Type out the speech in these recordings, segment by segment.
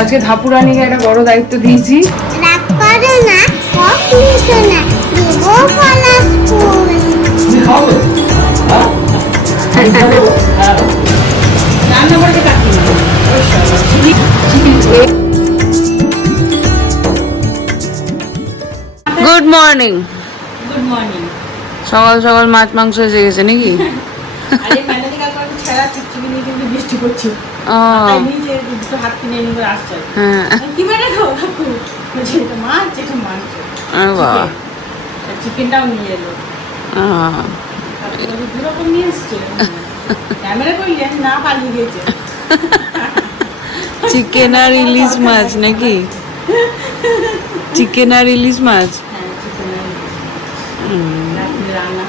আজকে ধাপুরানিকে একটা বড় দায়িত্ব দিয়েছি। Good morning. Good morning. সকাল সকাল মাছ মাংস এসে গেছে নাকি? আরে ম্যানেজ কাল ছেড়া চিকচিকি নিয়ে কিন্তু বৃষ্টি পড়ছে। তাই নিচে দুটো হাত কিনে নিয়ে আসছে। হ্যাঁ। কি মানে খাও কাকু? বলছে এটা মাছ, এটা মাংস। আরে বাবা। চিকেনটাও নিয়ে এলো। কাকু দুরকম নিয়ে এসছে। ক্যামেরা করলে না পালিয়ে গেছে। চিকেন আর ইলিশ মাছ নাকি? চিকেন আর ইলিশ মাছ। হ্যাঁ, চিকেন আর ইলিশ। রান্না।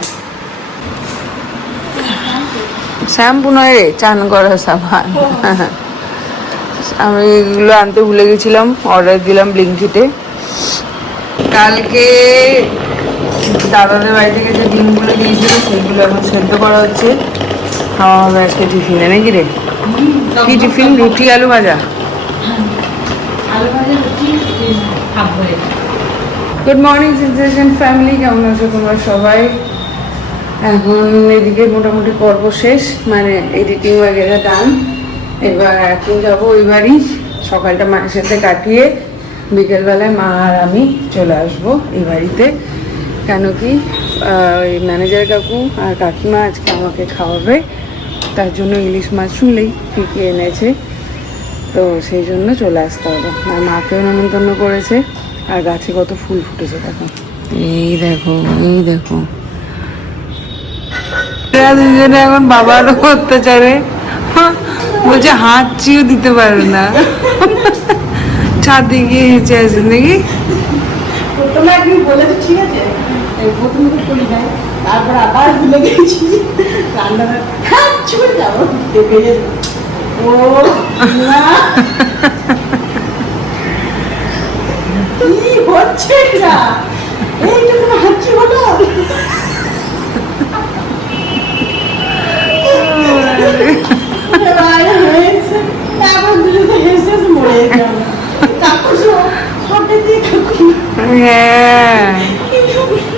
শ্যাম্পু নয় রে, চান করা সাবান। আমি এগুলো আনতে ভুলে গেছিলাম, অর্ডার দিলাম ব্লিঙ্কিতে। কালকে দাদাদের বাড়ি থেকে যে ডিমগুলো দিয়েছিল সেইগুলো এখন সেদ্ধ করা হচ্ছে, খাওয়া হবে আজকে টিফিনে নাকি রে? কি টিফিন? রুটি আলু ভাজা। গুড মর্নিং সেন্সেশন ফ্যামিলি, কেমন আছো তোমরা সবাই? এখন এদিকে মোটামুটি পর্ব শেষ, মানে এডিটিং वगैरह ডান। এবার এখন যাবো ওই বাড়ি, সকালটা মায়ের সাথে কাটিয়ে বিকেলবেলায় মা আর আমি চলে আসবো এই বাড়িতে। কেন কি ওই ম্যানেজার কাকু আর কাকিমা আজকে আমাকে খাওয়াবে, তার জন্য ইলিশ মাছ শুনলেই কী কী এনেছে, তো সেই জন্য চলে আসতে হবে। আর মাকেও নেমন্তন্ন করেছে। আর গাছে কত ফুল ফুটেছে দেখো, এই দেখো, এই দেখো। দুজনে এখন বাবারও অত্যাচারে বলছে হাঁচিও দিতে পারে না, ছাদে গিয়ে হেঁচে আছে নাকি? প্রথমে একদিন বলেছে ঠিক আছে, প্রথমে তো করি নাই, তারপর আবার ভুলে গেছি রান্নাঘর ছুটে যাবো ও না কি হচ্ছে এটা, এইটা কোনো হাঁচি হলো?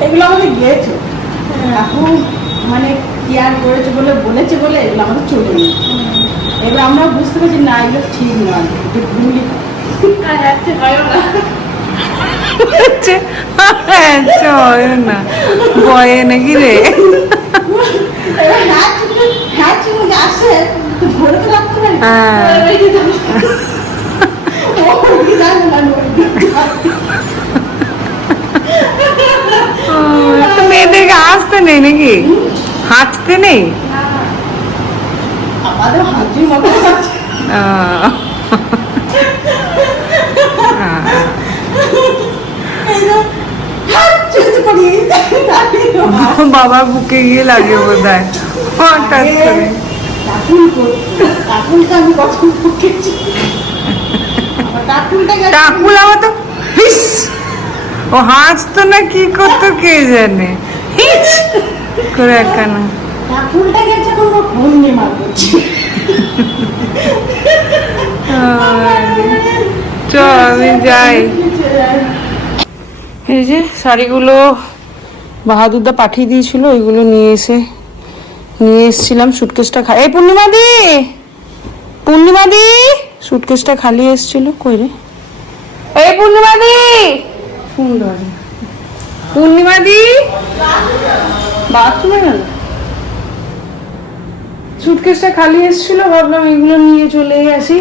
এগুলো আমাকে গিয়েছো এখন, মানে কেয়ার করেছে বলে বলেছে বলে এগুলো আমাদের চলে গেছে। এবার আমরা বুঝতে পারছি না এগুলো ঠিক নয়, যে ভুলই না ভয়ে নাকি রে? আসে ধরে তো রাখতে পারি। মেয়েদেরকে হাসতে নেই নাকি? হাঁচতে নেই? আমাদের হাঁচির মতো বাবার বুকে গিয়ে লাগে বোধ হয় হঠাৎ করে। টাকুল আমার তো ও হাঁচতো না কি করতো কে জানে, হিচ করে একখানা। চল আমি যাই। এই যে শাড়িগুলো বাহাদুরদা পাঠিয়ে দিয়েছিল, ওইগুলো নিয়ে এসেছিলাম। সুটকেসটা এই পূর্ণিমাদি, পূর্ণিমাদি সুটকেসটা খালি এসেছিল। কই রে এই পূর্ণিমাদি? ফোন ধরে। পূর্ণিমাদি বাথরুমে গেল। সুটকেসটা খালি এসেছিল, ভাবলাম এগুলো নিয়ে চলে আসি।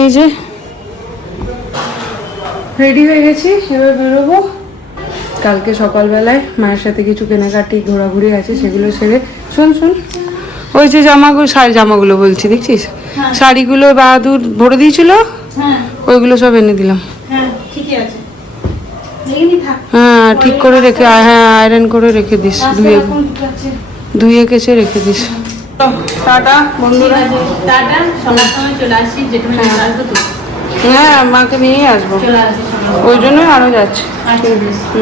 এই যে রেডি হয়ে গেছি, এবার বেরোবো। কালকে সকালবেলায় মায়ের সাথে কিছু কেনাকাটি ঘোরাঘুরি আছে, সেগুলো সেরে শোন ওই যে জামাগুলো বলছি দেখছিস, শাড়িগুলো বাহাদুর ভরে দিয়েছিল, ওইগুলো সব এনে দিলাম। হ্যাঁ ঠিক করে রেখে, হ্যাঁ আয়রন করে রেখে দিস, ধুয়ে কেচে রেখে দিস। টাটা বন্ধুরা, টাটা। সবার সময় চলে আসি, যেখানে আসবো তো। হ্যাঁ মাকে নিয়েই আসবো, ওই জন্যই আরো যাচ্ছি।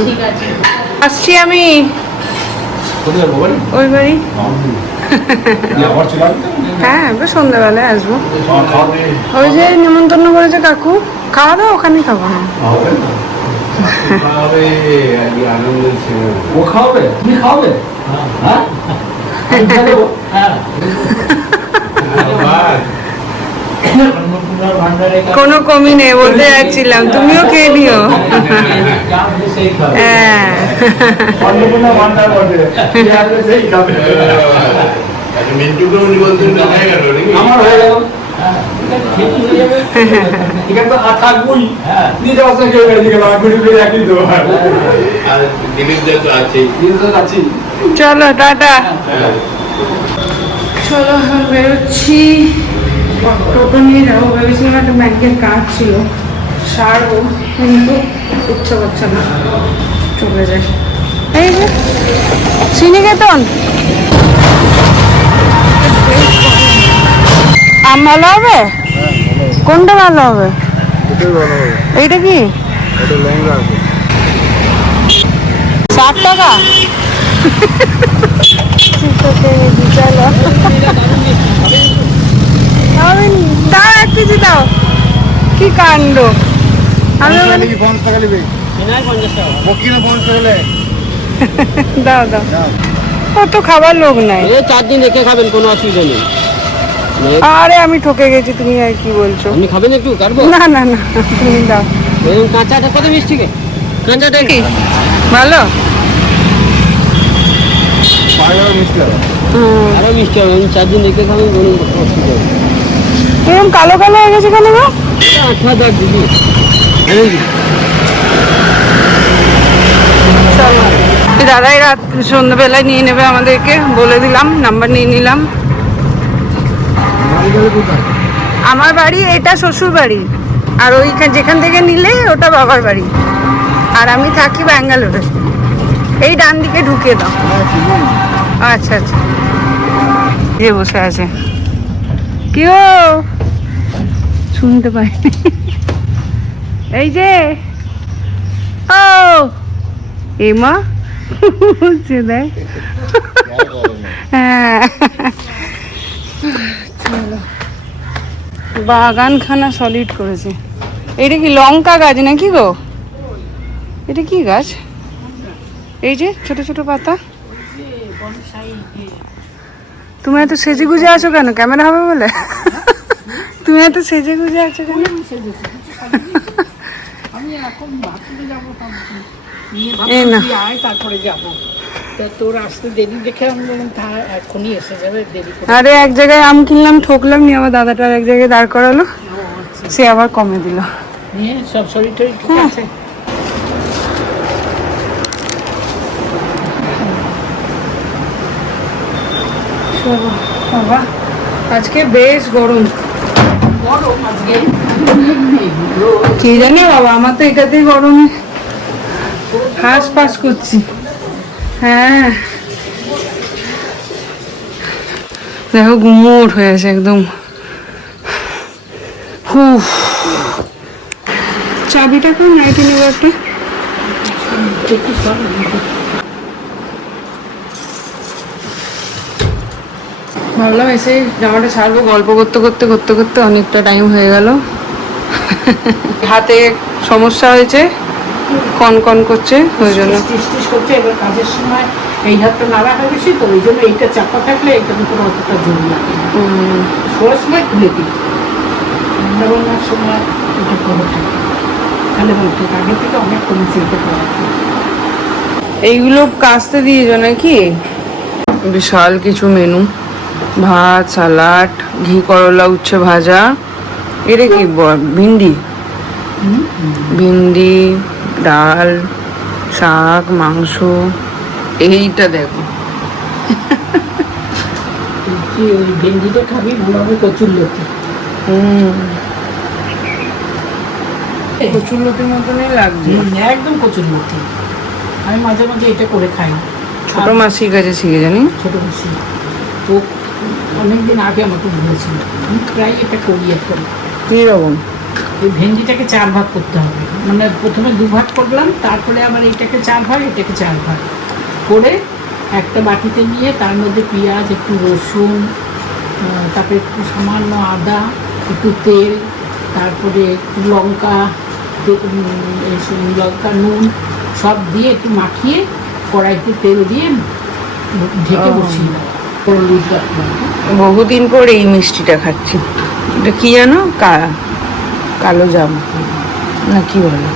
ঠিক আছে, আসছি আমি ওই বাড়ি। হ্যাঁ বেশ সন্ধ্যাবেলায় আসবো। ওই যে নিমন্ত্রণ করেছে কাকু, খাওয়া দাওয়া ওখানেই খাবো। হ্যাঁ ও খাওয়াবে, তুমি খাওয়াবে? হ্যাঁ কোনো কমি নেই বলতে যাচ্ছিলাম, তুমিও খেয়ে নিও। হ্যাঁ অন্নপূর্ণা ভান্ডার বটে, সেই খাবে। আমার হয়ে গেল। এখানে তো থাকবোই, নিজে অবস্থা কেউ বেরিয়ে গেল, ঘুরে ফিরে একই তো আছি। চলো টাটা। চলো এখন বেরোচ্ছি, টোটো নিয়ে যাবো। ভেবেছিলাম একটা ব্যাংকের কাজ ছিল, সারবো, কিন্তু ইচ্ছা করছে না, চলে যাই। এই যে শ্রীনিকেতন আম ভালো হবে? কোনটা ভালো হবে? এইটা কি 60 টাকা? দাও 1 কেজি দাও। কি কাণ্ড! দাও দাও, কত খাবার লোক নাই। 4 দিন রেখে খাবেন, কোনো অসুবিধা নেই। আরে আমি ঠকে গেছি, তুমি আর কি বলছো? আপনি খাবেন একটু কাটবো? না না না, তুমি দাও। এরকম কাঁচাটা কত মিষ্টি? কাঁচাটা কি ভালো? আরো মিষ্টি হবে। 4 দিন রেখে খাবেন, কোনো অসুবিধা নেই। এরকম কালো কালো হয়ে গেছে কেন গো? আঠা দাগ দিদি। চলো, এই দাদাই রাত সন্ধ্যাবেলায় নিয়ে নেবে আমাদেরকে, বলে দিলাম, নাম্বার নিয়ে নিলাম। আমার বাড়ি এটা শ্বশুর বাড়ি, আর ওইখানে যেখান থেকে নিলে ওটা বাবার বাড়ি, আর আমি থাকি ব্যাঙ্গালোরে। এই ডান দিকে ঢুকিয়ে দাও। আচ্ছা আচ্ছা, যে বসে আছে কেউ শুনতে পাইনি। এই যে ও এমা বলছে দেখ। হ্যাঁ চলো, বাগানখানা সলিড করেছে। এটা কি লঙ্কা গাছ নাকি গো? এটা কি গাছ? এই যে ছোট ছোট পাতা। তুমি এত সেজে গুজে আছো কেন? ক্যামেরা হবে বলে? তুমি এত সেজে গুজে আছো কেন? এই না, তারপরে যাবো, তোর আসতে দেরি দেখে আমি বললাম তা এখনই এসে যাবে, দেরি করে। আরে এক জায়গায় আম কিনলাম, ঠকলাম, নিয়ে আবার দাদাটা এক জায়গায় দাঁড় করালো, সে আবার কমে দিল। নিয়ে সব শরীর টরীর ঠিক আছে? চলো বাবা, আজকে বেশ গরম। গরম আজকে কি জানি বাবা, আমার তো এটাতেই গরমে হাঁস পাস করছি। হ্যাঁ দেখো গুমোট হয়ে আছে একদম। হুফ, চাবিটা কোন নাইটি নেবো একটা। ভাবলাম এসে জামাটা ছাড়বো, গল্প করতে করতে করতে করতে অনেকটা টাইম হয়ে গেল। হাতে সমস্যা হয়েছে, কন করছে, ওই জন্য টিস করছে। এবার কাজের সময় এই হাতটা নাড়া হয়ে গেছে, তো ওই জন্য এইটা চাপা থাকলে এইটার উপরে অতটা জোর লাগে। শোয়ার সময় খুলে দিই, রান্না বান্নার সময় এটা করে থাকে, তাহলে বলতে আগের থেকে অনেক কমেছে এটা করা। এইগুলো কাস্তে দিয়েছো নাকি? বিশাল কিছু মেনু, ভাত, সালাড, ঘি করলা, উচ্ছে ভাজা, এটা কি ভিন্ডি, ভিন্ডি, ডাল, শাক, মাংস। এইটা দেখো, কি ওই ভেন্ডিটা খাবি ভালোভাবে, কচুর লতি। কচুর লতির মতনই লাগছে। একদম কচুর লতি। আমি মাঝে মাঝে এটা করে খাই। ছোট মাসির কাছে শিখে জানি। ছোট মাসি তো অনেকদিন আগে আমাকে বলেছিল, আমি প্রায় এটা করি এখন। কিরকম? এই ভেন্ডিটাকে 4 ভাগ করতে হবে, মানে প্রথমে 2 ভাগ করলাম, তারপরে আবার এইটাকে 4 ভাগ, এটাকে 4 ভাগ করে একটা বাটিতে নিয়ে তার মধ্যে পেঁয়াজ, একটু রসুন, তারপরে একটু সামান্য আদা, একটু তেল, তারপরে একটু লঙ্কা, লঙ্কা, নুন সব দিয়ে একটু মাখিয়ে কড়াইতে তেল দিয়ে ঢেকে বসিয়ে দেওয়া। বহুদিন পর এই মিষ্টিটা খাচ্ছি। এটা কি জানো? কালো জাম না কি বলে?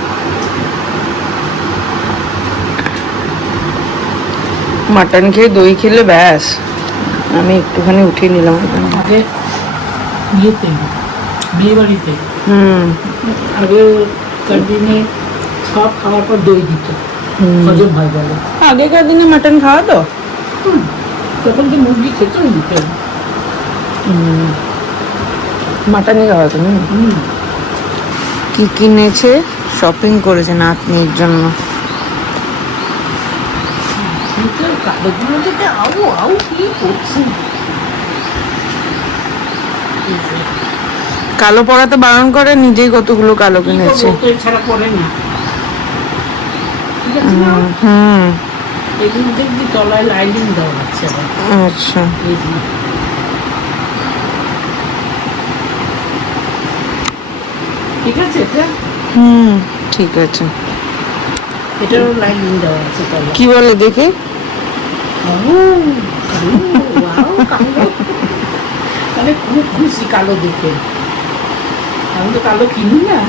মাটন খেয়ে দই খেলে ব্যাস, আমি একটুখানি উঠিয়ে নিলাম এখানে। আগে ইয়েতে বিয়ে বাড়িতে আগেকার দিনে সব খাওয়ার পর দই দিত, হজম হয় বলে। আগেকার দিনে মাটন খাওয়া তো তখন তো মুরগি খেতেও দিত। মাটনই খাওয়া তো। কি কিনেছে? শপিং করেছে নাতনির জন্য। কালোগুলো থেকে আউ আউ কি করছে। কালো পরাতে বারণ করে, নিজেই কতগুলো কালো কিনেছে। এছাড়া পরে না। ঠিক আছে না? এগুলো দেখবি তলায় লাইনিং দেওয়া আছে আবার। আচ্ছা, এই যে। ঠিক আছে এটা? ঠিক আছে। এটারও লাইনিং দেওয়া আছে তলায়। কি বলে দেখে? মানে খুব খুশি কালো দেখে। আমি তো কালো কিনি না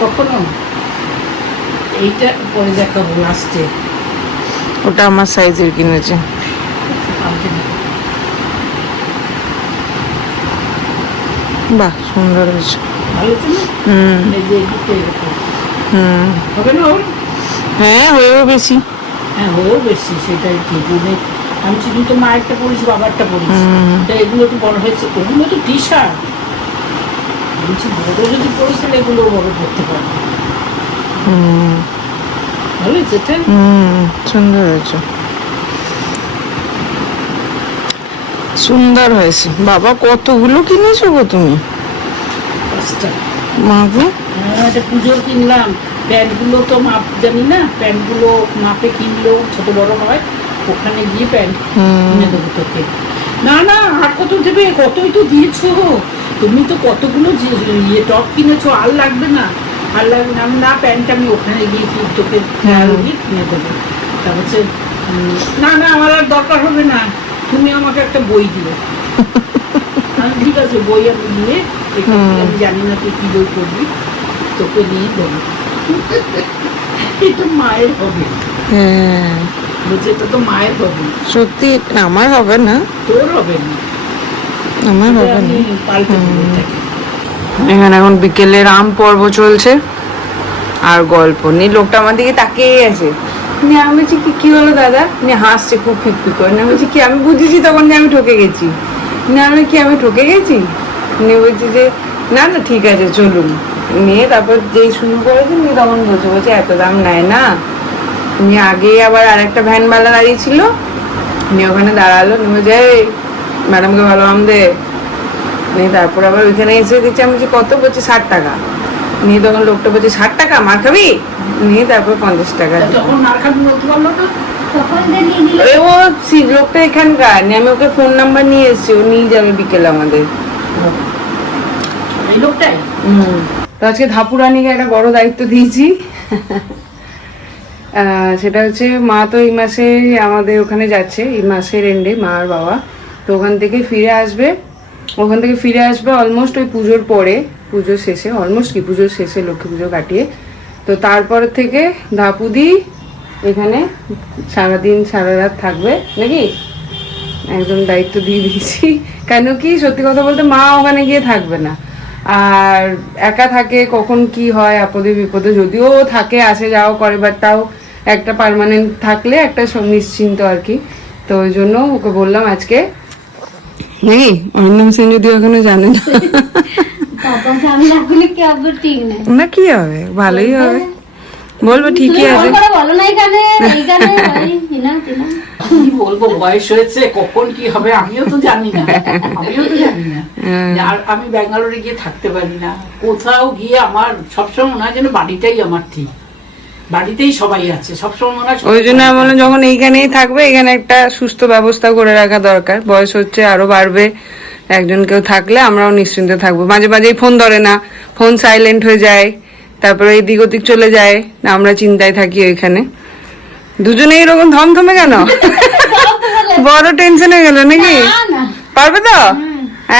কখনো। এইটা পরে দেখাবো লাস্টে। ওটা আমার সাইজের কিনেছে। বাহ, সুন্দর হয়েছে। ভালো ছিল। এই যে এদিকে এরকম। হবে না ওর? হ্যাঁ, হয়েও বেশি। হ্যাঁ, হয়েও বেশি, সেটাই ঠিক। মানে আমি শুধু তো মায়েরটা পড়েছি, বাবারটা পড়েছি। তা এগুলো তো বড় হয়েছে, ওগুলো তো টি শার্ট। বলছি বড় যদি পড়িস তাহলে এগুলো বড় করতে পারবে। ভালো হয়েছে এটা? সুন্দর হয়েছে, সুন্দর হয়েছে। বাবা কতগুলো কিনেছো গো তুমি? 5টা। মা গো, হ্যাঁ, এটা পুজোর কিনলাম। প্যান্টগুলো তো মাপ জানি না, প্যান্টগুলো মাপে কিনলেও ছোট বড় হয়। ওখানে গিয়ে প্যান্ট কিনে দেবো তোকে। না না, আর কত দেবে? কতই তো দিয়েছো তুমি, তো কতগুলো ইয়ে টপ কিনেছো, আর লাগবে না, আর লাগবে না। না, প্যান্ট আমি ওখানে গিয়ে তোকে গিয়ে কিনে দেবো। তা হচ্ছে না না, আমার আর দরকার হবে না, তুমি আমাকে একটা বই দিও। আমি ঠিক আছে, বই আমি দিয়ে আমি জানি না তুই কি বই পড়বি, তোকে নিয়ে দেবো। এটা মায়ের হবে। হ্যাঁ বলছে এটা তো মায়ের হবে। সত্যি আমার হবে না, তোর হবে না, আমার হবে আমি না। পাল্টে দেবো এটাকে। এখানে এখন বিকেলের আম পর্ব চলছে আর গল্প নিয়ে। লোকটা আমার দিকে তাকিয়ে আছে। আমি বলছি কি হলো দাদা? হাসছে খুব ফিকফিক করে। আমি বলছি কি, আমি বুঝেছি তখন যে আমি ঠকে গেছি। আমি কি আমি ঠকে গেছি? বলছি যে না না ঠিক আছে চলুন। নিয়ে তারপর যেই শুরু করেছি তখন বলছে এত দাম নেয় না। আগে আবার আরেকটা ভ্যানওয়ালা দাঁড়িয়েছিল, ওখানে দাঁড়ালো, বলছে ম্যাডামকে ভালো আম দে। তারপর আবার ওইখানে এসে দেখছি, আমি বলছি কত? বলছে 60 টাকা। তখন লোকটা বলছে 60 টাকা মার খাবি? তারপর 50 টাকা। তখন মার খাবি বলতে পারলো না, ও লোকটা এখানকার, আমি ওকে ফোন নাম্বার নিয়ে এসেছি, ও নিয়ে যাবে বিকেলে আমাদের। এই লোকটাই। তো আজকে ধাপুরানিকে একটা বড় দায়িত্ব দিয়েছি। সেটা হচ্ছে মা তো এই মাসে আমাদের ওখানে যাচ্ছে, এই মাসের এন্ডে মা আর বাবা তো ওখান থেকে ফিরে আসবে। অলমোস্ট ওই পুজোর পরে, পুজোর শেষে, অলমোস্ট কি পুজোর শেষে, লক্ষ্মী পুজো কাটিয়ে। তো তারপর থেকে ধাপুদি এখানে সারাদিন সারা রাত থাকবে নাকি, একদম দায়িত্ব দিয়ে দিয়েছি। কেন কি, সত্যি কথা বলতে মা ওখানে গিয়ে থাকবে না, আর একা থাকে, কখন কি হয় আপদে বিপদে, যদিও থাকে আসে যাওয়া করে, বাট তাও একটা পার্মানেন্ট থাকলে একটা নিশ্চিন্ত আর কি। তো ওই জন্য ওকে বললাম আজকে, নাকি অরিন্দম সেন যদিও এখনো জানে না, না কি হবে, ভালোই হবে, বলবো ঠিকই আছে। কি বলবো, বয়স হয়েছে, কখন কি হবে আমিও তো জানি না। আর আমি ব্যাঙ্গালোরে গিয়ে থাকতে পারি না, কোথাও গিয়ে আমার সবসময় মনে হয় যেন বাড়িটাই আমার ঠিক। বাড়িতেই সবাই আছে সবসময় মনে হয় সবাই ওই জন্য আমি বললাম যখন এইখানেই থাকবে এখানে একটা সুস্থ ব্যবস্থা করে রাখা দরকার, বয়স হচ্ছে আরো বাড়বে, একজন কেউ থাকলে আমরাও নিশ্চিন্তে থাকবো। মাঝে মাঝেই ফোন ধরে না, ফোন সাইলেন্ট হয়ে যায়, তারপরে এদিক ওদিক চলে যায়, আমরা চিন্তায় থাকি ওইখানে। দুজনে এরকম থমথমে কেন? বড় টেনশন হয়ে গেল নাকি? পারবে তো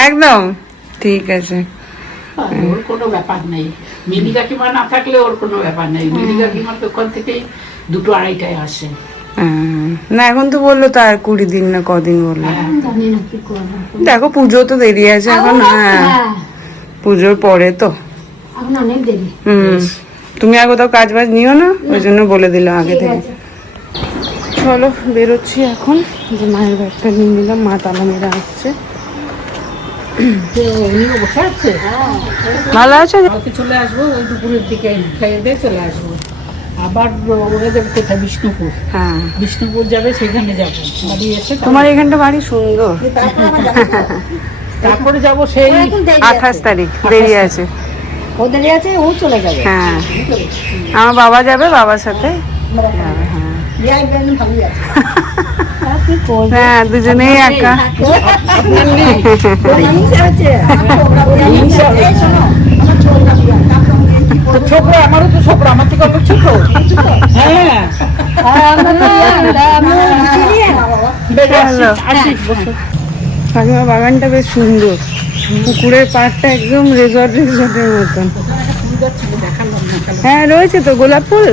একদম? ঠিক আছে। ওর কোনো ব্যাপার নেই, মিনি কাকিমা না থাকলে ওর কোনো ব্যাপার নেই। মিনি কাকিমার দোকান থেকেই 2-2-2:30টায় আসে। না এখন তো বললো তো আর 20 দিন না কদিন বললো। জানি না কি করবো দেখো পুজো তো দেরি আছে এখন, হ্যাঁ পুজোর পরে তো। এখন অনেক দেরি। তুমি আর কোথাও কাজ বাজ নিও না, ওই জন্য বলে দিলাম আগে ঠিক থেকে। আছে। চলো বেরোচ্ছি এখন, যে মায়ের ব্যাগটা নিয়ে নিলাম, মা তালা মেরে আসছে। উনিও বসে আছে, ভালো আছে? কালকে চলে আসবো ওই দুপুরের দিকে, খাইয়ে দিয়ে চলে আসবো। আবার ওরা যাবে কোথায়? বিষ্ণুপুর। হ্যাঁ বিষ্ণুপুর যাবে, সেখানে যাবো। বাড়ি এসে তোমার এখানটা বাড়ি সুন্দর। তারপরে যাবো সেই এখন দেরি 28 তারিখ দেরি আছে। ও দেরি আছে, ও চলে যাবে। হ্যাঁ আমার বাবা যাবে, বাবার সাথে যাবে। হ্যাঁ দুজনেই একা। ছোকরা, আমারও তো ছোকরা, আমার থেকে অনেক ছোট। হ্যাঁ কাকিমা বাগানটা বেশ সুন্দর, পুকুরের পাড়টা একদম রিসর্টের মতন। হ্যাঁ রয়েছে তো গোলাপ ফুল।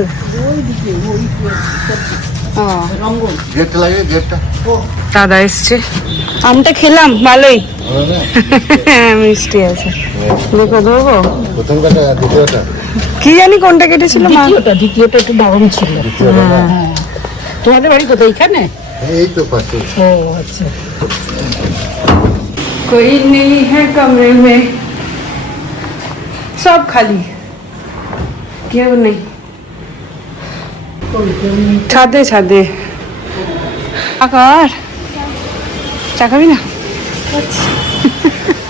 গেটটা লাগে, গেটটা দাদা এসছে, আমটা খেলাম ভালোই, হ্যাঁ মিষ্টি আছে। দেখো দেবো প্রথম কাটা দ্বিতীয়টা কি জানি কোনটা কেটেছিল মা। দ্বিতীয়টা একটু দারুণ ছিল। হ্যাঁ। তোমাদের বাড়ি কোথায়? এখানে? এই তো পাশে। ও আচ্ছা। कोई नहीं है कमरे में, सब खाली, কেউ নেই। ছাদে ছাদে আকার চা খাবি না?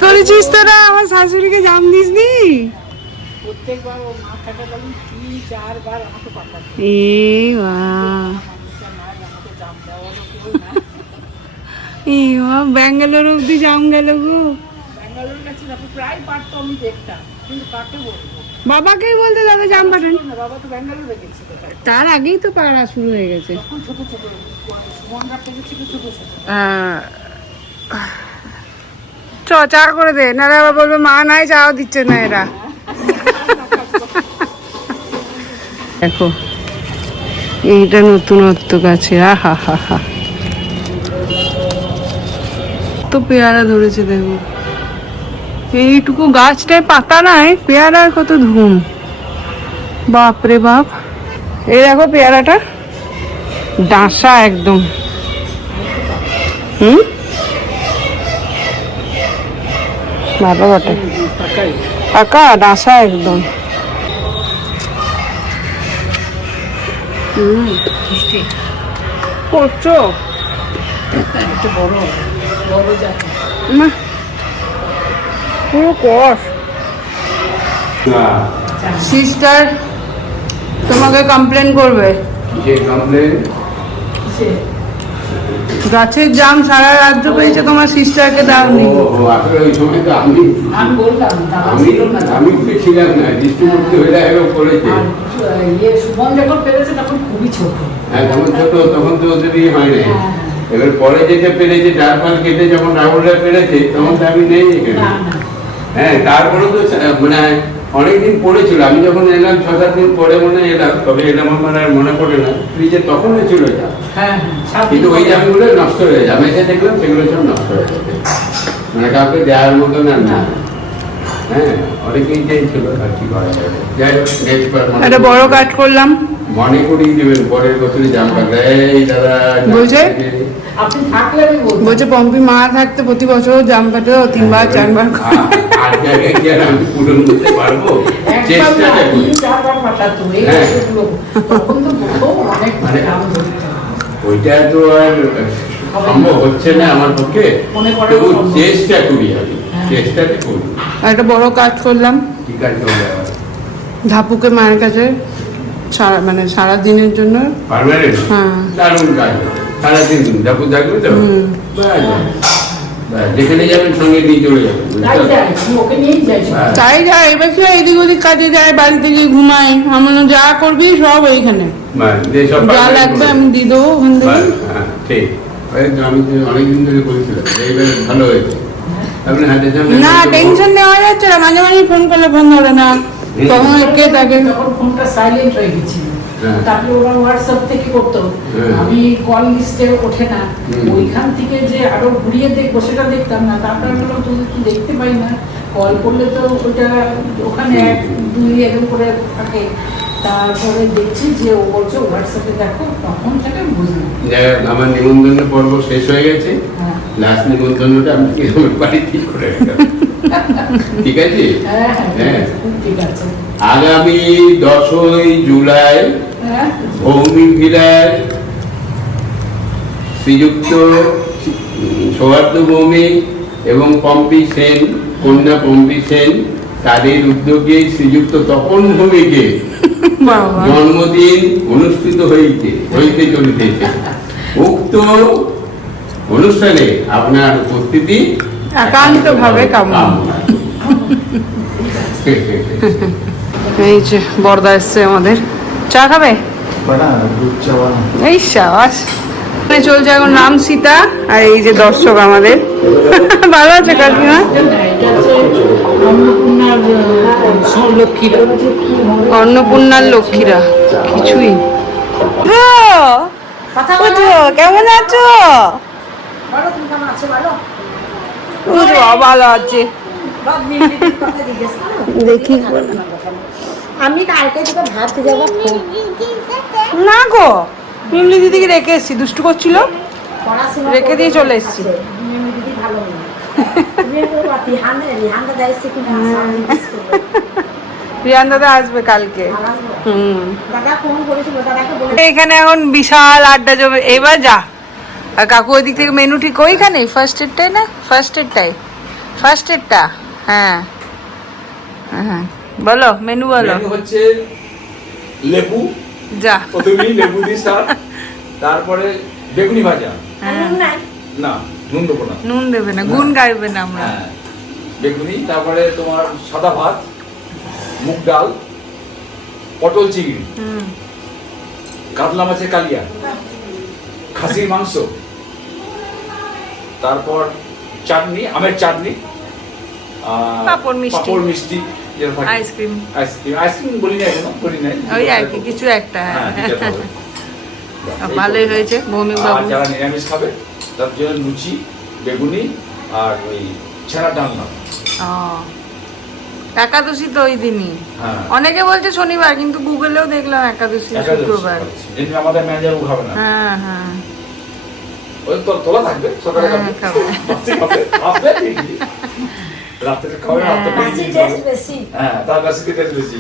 করেছিস তোরা আমার শাশুড়িকে জাম দিস নি? প্রত্যেকবার ও মা থাকাকালীন 3-4 আমাকে পাঠাতো। এই মা, এই মা ব্যাঙ্গালোর অব্দি জাম গেল গো। ব্যাঙ্গালোর কাছে যাবো, প্রায় পারতো, আমি দেখতাম, কিন্তু কাকে বলবো? বাবাকেই বলতে দাদা জাম পাঠান, না, বাবা তো ব্যাঙ্গালোরে গেছিল, তার আগেই তো পাড়া শুরু হয়ে গেছে। তখন ছোট ছোট সুমনরা পেয়েছিল ছোট ছোট। চ চা করে দে, নাহলে আবার বলবে মা নাই চাও দিচ্ছে না এরা। দেখো এইটা নতুনত্ব গাছে, আহা হা হা, তো পেয়ারা ধরেছে দেখো। এইটুকু গাছটায় পাতা নাই, পেয়ারার কত ধুম, বাপরে বাপ। এই দেখো পেয়ারাটা ডাঁসা একদম। ভালো বটে, পাকা ডাঁসা একদম। করছো একটু বড় বড় জাতি। পুরো কষ। সিস্টার তোমাকে কমপ্লেন করবে, যে কমপ্লেন গাছের জাম সারা রাজ্য পেয়েছে, তোমার সিস্টারকে দাওনি। আসলে ওই সময় তো আমি আমি বললাম দাদা আমি ছিল না, আমি তো ছিলাম না, দৃষ্টিমুক্তি হয়ে এরকম করেছে। আর সুমন যখন পেরেছে তখন খুবই ছোট। হ্যাঁ তখন ছোট, তখন তো ওদের ইয়ে হয় নাই। এবার পরে যেটা পেরেছে, ডালপাল কেটে যখন রাহুলরা পেরেছে, তখন তো আমি নেই এখানে। না না, হ্যাঁ তারপরে তো মানে অনেকদিন পড়েছিল, আমি যখন এলাম 6-7 দিন পরে মনে এলাম, তবে এলাম আমার আর মনে পড়ে না, ফ্রিজে তখন ছিল এটা। হ্যাঁ কিন্তু ওই জামগুলো নষ্ট হয়ে যায়, আমি এসে দেখলাম সেগুলো সব নষ্ট হয়ে যাবে, মানে কাউকে দেওয়ার মতো না। না হ্যাঁ অনেকেই চেয়েছিল, আর কি করা যাবে। যাই হোক next বার একটা বড় কাট করলাম। মনে করিয়ে দেবেন পরের বছরে জাম পাকলে। এই দাদা বলছে? আপনি থাকলে আমি বলবো। বলছে পম্পি মা থাকতে প্রতি বছর জাম কাটে 3-4 আর জায়গায় কি আর আমি পূরণ করতে পারবো? একবার না, চেষ্টাটা করি। 3-4 পাঠাতো, এই হ্যাঁ। বছরগুলো। তখন তো প্রথম অনেক মানে দাম ধরতো। ওইটা তো আর সম্ভব হচ্ছে না আমার পক্ষে, মনে করে তবু সম্ভব। চেষ্টা করি আমি, চেষ্টাটা করি। একটা বড় কাজ করলাম, ঠিক আছে হবে আবার। ধাপুকে মায়ের কাছে মানে সারা দিনের জন্য। পারমানেন্ট হ্যাঁ। দারুণ কাজ সারাদিন যাবো থাকবে তো ব্যাস, ব্যাস, যেখানে যাবেন সঙ্গে নিয়ে চলে যাবেন তাই যাই, ওকে নিয়েই যাই। ব্যাস। তাই যায় এবার কি হয়, এদিক ওদিক কাজে যায়, বাড়িতে গিয়ে ঘুমাই, আমার যা করবি সব ওইখানে, ব্যাস, যেসব যা পারবেন লাগবে করবেন। আমি দিয়ে দেবো ওখান থেকে। ব্যাস, হ্যাঁ, ঠিক ওই তো আমি তো অনেকদিন ধরে বলছিলাম যে এইবার ভালো হয়েছে আপনি হাতের সামনে না টেনশন নেওয়া যাচ্ছে না, মাঝে মাঝে ফোন করলে ফোন ধরে না, তখন কে থাকে। যখন ফোনটা সাইলেন্ট হয়ে গেছিল, হ্যাঁ। তারপরে ওরা হোয়াটসঅ্যাপ থেকে করতো, হ্যাঁ। আমি কল লিস্টে ওঠে না, হুম। ওইখান থেকে যে আরো ঘুরিয়ে দেখবো সেটা দেখতাম না। তারপরে বললাম তুমি কি দেখতে পাই না, কল করলে তো ওটা ওখানে এক দুই এরকম করে থাকে। তারপরে দেখছি যে ও বলছে হোয়াটসঅ্যাপে দেখো, তখন থেকে আমি বুঝলাম। যাই হোক, আমার নিমন্ত্রণের পর্ব শেষ হয়ে গেছে। হ্যাঁ। লাস্ট নিমন্ত্রণটা আমি আমার বাড়ি ঠিক করে রাখলাম। ঠিক আছে? হ্যাঁ হ্যাঁ। হ্যাঁ ঠিক আছে। আগামী 10ই জুলাই হ্যাঁ ভৌমিক ভিলায় শ্রীযুক্ত সৌহার্দ্য ভৌমিক এবং পম্পি সেন, কন্যা পম্পি সেন, তাদের উদ্যোগে শ্রীযুক্ত তপন ভৌমিকের বাবা, জন্মদিন অনুষ্ঠিত হইতে চলিতেছে। উক্ত অনুষ্ঠানে আপনার উপস্থিতি একান্তভাবে কামনা। এই যে বর্দা এসছে আমাদের, চা খাবে? এই সাবাস। এখানে চলছে এখন রাম সীতা, আর এই যে দর্শক আমাদের। ভালো আছে কাকিমা? এটা হচ্ছে অন্নপূর্ণার লক্ষ্মীরা। অন্নপূর্ণার লক্ষ্মীরা কিছুই। কেমন আছো? বলো তুমি কেমন আছো বলো। ভালো আছে দেখি। আমি কালকে থেকে ভাবতে যাবো, না গো, মিমলি দিদিকে রেখে এসছি, দুষ্টু করছিল, পড়াশোনা রেখে দিয়ে চলে এসেছি। মিমি দিদি ভালো নেই, তুমি রিহানটা যাইছে কিন্তু রিয়ান দাদা আসবে কালকে। দাদা ফোন করেছিল, দাদাকে বলে এখানে এখন বিশাল আড্ডা জমে। এবার যা, আর কাকু ওই দিক থেকে মেনু ঠিক ওইখানে ফার্স্ট এডটাই না, ফার্স্ট এডটা। হ্যাঁ হ্যাঁ, বলো মেনু বলো। মেনু হচ্ছে লেবু, যা প্রথমেই লেবু দিয়ে স্টার্ট, তারপরে বেগুনি ভাজা, নাই না নুন দেবো না, নুন দেবে না, গুণ গাইবে না আমরা। হ্যাঁ বেগুনি, তারপরে তোমার সাদা ভাত, মুগ ডাল, পটল চিংড়ি, কাতলা মাছের কালিয়া, খাসির মাংস, তারপর চাটনি, আমের চাটনি, পাঁপড় মিষ্টি। পাঁপড় মিষ্টি যেটা থাকে, আইসক্রিম, আইসক্রিম বলি না এখনো, বলি নাই, ওই আর কি কিছু একটা। হ্যাঁ, ঠিক আছে হবে। ভালোই হয়েছে ভৌমিক আর বাবু। যারা নিরামিষ খাবে তার জন্য লুচি, বেগুনি আর ওই ছেনার ডালনা। ও, একাদশী তো ওই দিনই। হ্যাঁ। অনেকে বলছে শনিবার, কিন্তু গুগলেও দেখলাম একাদশী শুক্রবার। যেদিন আমাদের ম্যানেজার খাবে না, হ্যাঁ হ্যাঁ ওই তোলা থাকবে সকালে হ্যাঁ, খাবে, খাবে। রাত্রে ঠিকই। রাত্রে খাবে, রাত্রে বেশি টেস্ট বেশি। হ্যাঁ, তার কাছে টেস্ট বেশি।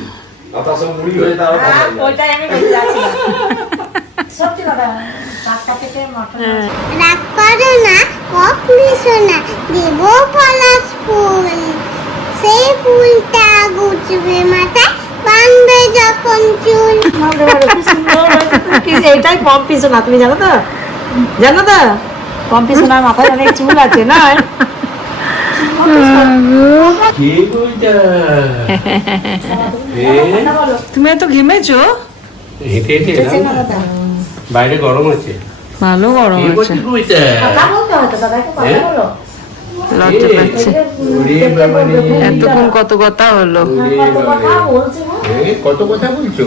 আর তার সঙ্গে মুড়ি হয়ে তার ভালো লাগে। ওইটাই আমি বলতে যাচ্ছিলাম। সত্যি কথা, টাটকা থেকে মটন রাগ করো না, কখনো না, দেব পলাশ ফুল, সেই ফুলটা গুছবে মাথায়, বাঁধবে যখন চুল। এইটাই পম্পি সোনা, তুমি জানো তো? জানো তো পম্পি সোনার মাথায় অনেক চুল আছে না? কে বলটা? তুমি এত ঘেমেছো? হেঁটে হেঁটে এলাম না। বাইরে গরম আছে। ভালো গরম কে আছে, বলছে বইটা? কথা বলতে হয়তো, দাদাকে কথা হ্যাঁ? বলো। লজ্জা পাচ্ছে। ওরে বাবা রে। এতক্ষণ কত কথা হলো। ওরে কত বাবা কথা রে। বলছি গো। কত কথা বলছো?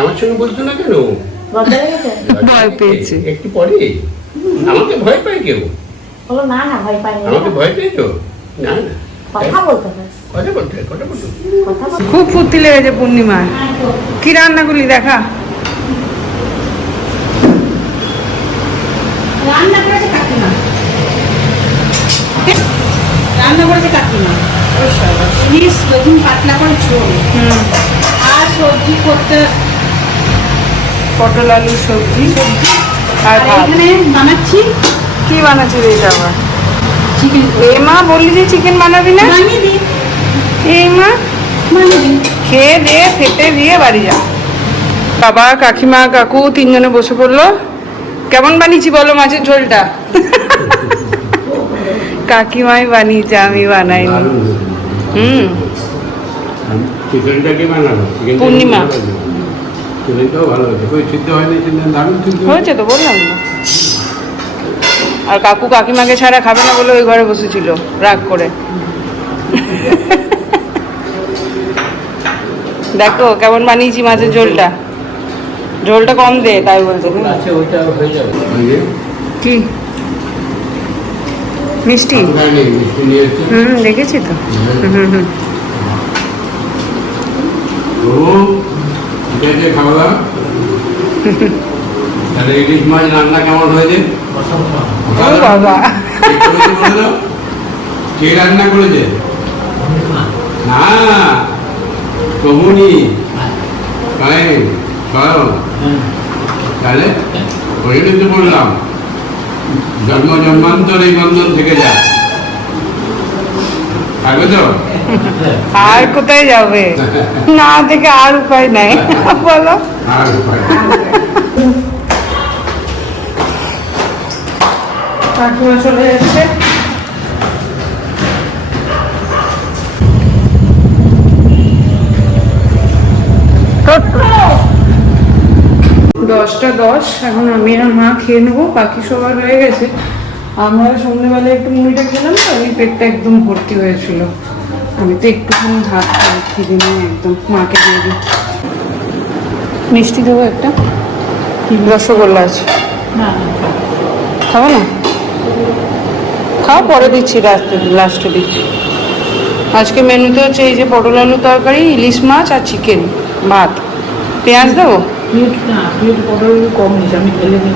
আমার সঙ্গে বলছো না কেন? লজ্জা লেগেছে? ভয় পেয়েছে। একটু পরে আমাকে ভয় পায় কেউ? বলো না না, ভয় পাইনি। আমাকে ভয় পেয়েছো? না না, কথা বলতে হবে, কথা বলতে হয়, কথা বলতে হয়। কথা বলতে খুব ফুর্তি লেগেছে পূর্ণিমার। কি রান্না করলি দেখা? রান্না করেছে কাকিমা, রান্না করেছে কাকিমা। ইলিশ বেগুন পাতলা করে ঝোল, আর সবজি করতে পটল আলুর সবজি আর আর ভাত। এখানে বানাচ্ছি কি বানাচ্ছি এটা আবার? চিকেন। এ মা বললি যে চিকেন বানাবি না? বানিয়ে দিই, এই মা বানিয়ে দিই। খেয়ে দিয়ে ফেটে দিয়ে বাড়ি যা, বাবা, কাকিমা, কাকু তিনজনে বসে পড়লো। কেমন বানিয়েছি বলো মাছের ঝোলটা? কাকিমাই বানিয়েছে, আমি বানাইনি। চিকেনটাকে বানাবো। পূর্ণিমা। চিকেনটাও ভালো হয়েছে, কই সিদ্ধ হয়নি, চিকেন দারুণ সিদ্ধ হয়েছে তো, বললাম না। আর কাকু কাকিমাকে ছাড়া খাবে না বলে ওই ঘরে বসেছিল রাগ করে। দেখো কেমন বানিয়েছি মাছের ঝোলটা। ঝোলটা কম দে তাই বলছে। আছে ওইটা হয়ে যাবে। কি মিষ্টি? মিষ্টি নিয়ে এসছে। দেখেছি তো। ঠিক আছে, খাওয়া দাওয়া। তাহলে ইলিশ মাছ রান্না কেমন হয়েছে? ও বাবা, কে রান্না করেছে? না কমুনি তাহলে ওই তো বললাম, জন্মান্তর এই বন্ধন থেকে যা থাকবে তো। আর কোথায় যাবে? না থেকে আর উপায় নাই, বলো। আর উপায় নেই। কাকিমা চলে যাচ্ছে। দশটা 10, এখন আমি আর মা খেয়ে নেবো, বাকি সবার হয়ে গেছে। আমরা সন্ধ্যেবেলা একটু মুড়িটা খেলাম তো, ওই পেটটা একদম ভর্তি হয়েছিল। আমি তো একটুখানি ভাত খাই, খিদে নিয়ে একদম। মাকে দিয়ে দিই। মিষ্টি দেবো একটা, রসগোল্লা আছে। খাবো না? খাও, পরে দিচ্ছি, লাস্টে দিচ্ছি। আজকে মেনুতে হচ্ছে এই যে পটল আলু তরকারি, ইলিশ মাছ আর চিকেন, ভাত। পেঁয়াজ দেবো? পেট পটল কম নিস, আমি খেলে নিই।